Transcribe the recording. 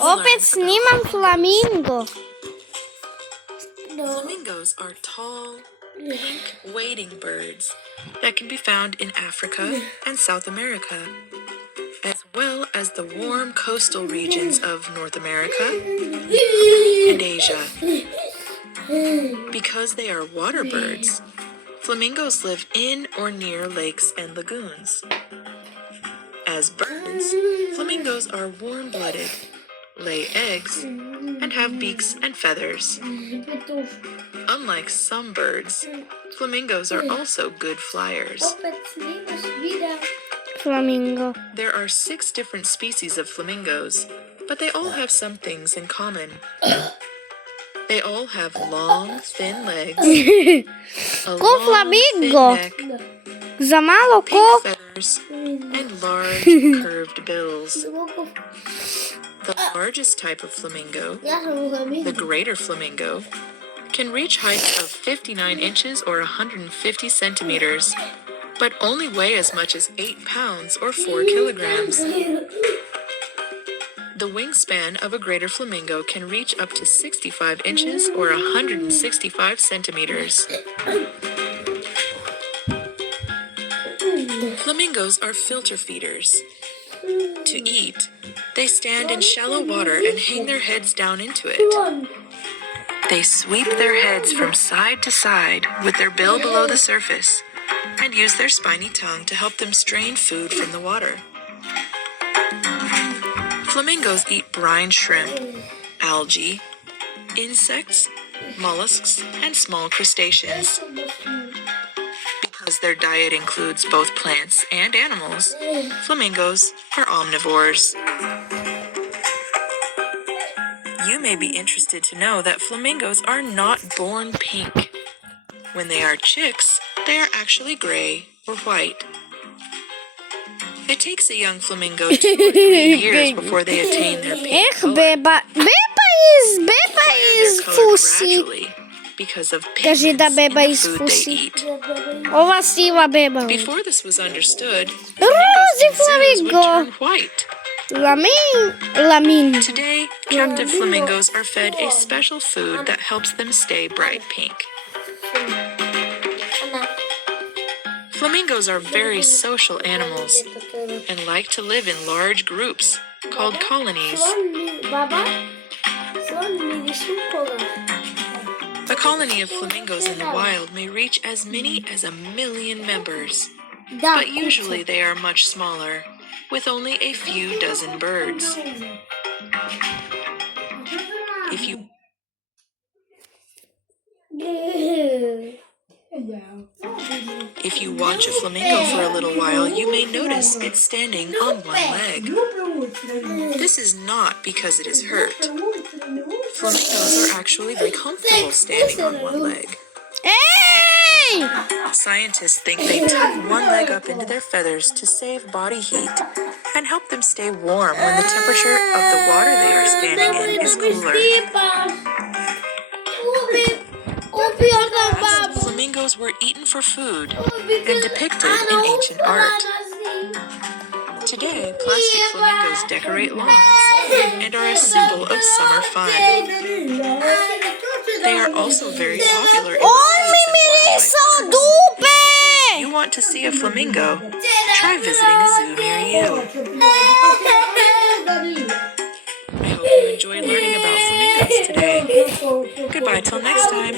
Opet snimam flamingo. Flamingos are tall, pink wading birds that can be found in Africa and South America, as well as the warm coastal regions of North America and Asia. Because they are water birds, flamingos live in or near lakes and lagoons. As birds, flamingos are warm-blooded, lay eggs, and have beaks and feathers. Unlike some birds, flamingos are also good flyers. Flamingo. There are 6 different species of flamingos, but they all have some things in common. They all have long, thin legs, a Ko long, flamingo. thin neck, Za malo pink ko. feathers, and large, curved bills. The largest type of flamingo, the greater flamingo, can reach heights of 59 inches or 150 centimeters, but only weigh as much as 8 pounds or 4 kilograms. The wingspan of a greater flamingo can reach up to 65 inches or 165 centimeters. Flamingos are filter feeders. To eat, they stand in shallow water and hang their heads down into it. They sweep their heads from side to side with their bill below the surface and use their spiny tongue to help them strain food from the water. Flamingos eat brine shrimp, algae, insects, mollusks, and small crustaceans. Because their diet includes both plants and animals, flamingos are omnivores. You may be interested to know that flamingos are not born pink. When they are chicks, they are actually gray or white. It takes a young flamingo 2 or 3 years before they attain their pink color. Beba is fussy. Gradually, because of Kaži da pigments beba in the is food they fussy. eat. Ova siva beba. Before this was understood, Rozi flamingos in zoos would turn flamingo. white. Lamin. Today, captive flamingos are fed a special food that helps them stay bright pink. Flamingos are very social animals and like to live in large groups called colonies. A colony of flamingos in the wild may reach as many as 1 million members, but usually they are much smaller, with only a few dozen birds. If you watch a flamingo for a little while, you may notice it's standing on one leg. This is not because it is hurt. Flamingos are actually very comfortable standing on one leg. Hey! Scientists think they tuck one leg up into their feathers to save body heat and help them stay warm when the temperature of the water they are standing in is cooler. Flamingos were eaten for food and depicted in ancient art. Today, plastic flamingos decorate lawns and are a symbol of summer fun. They are also very popular in zoos and wildlife. If you want to see a flamingo, try visiting a zoo near you. I hope you enjoyed learning about flamingos today. Goodbye till next time.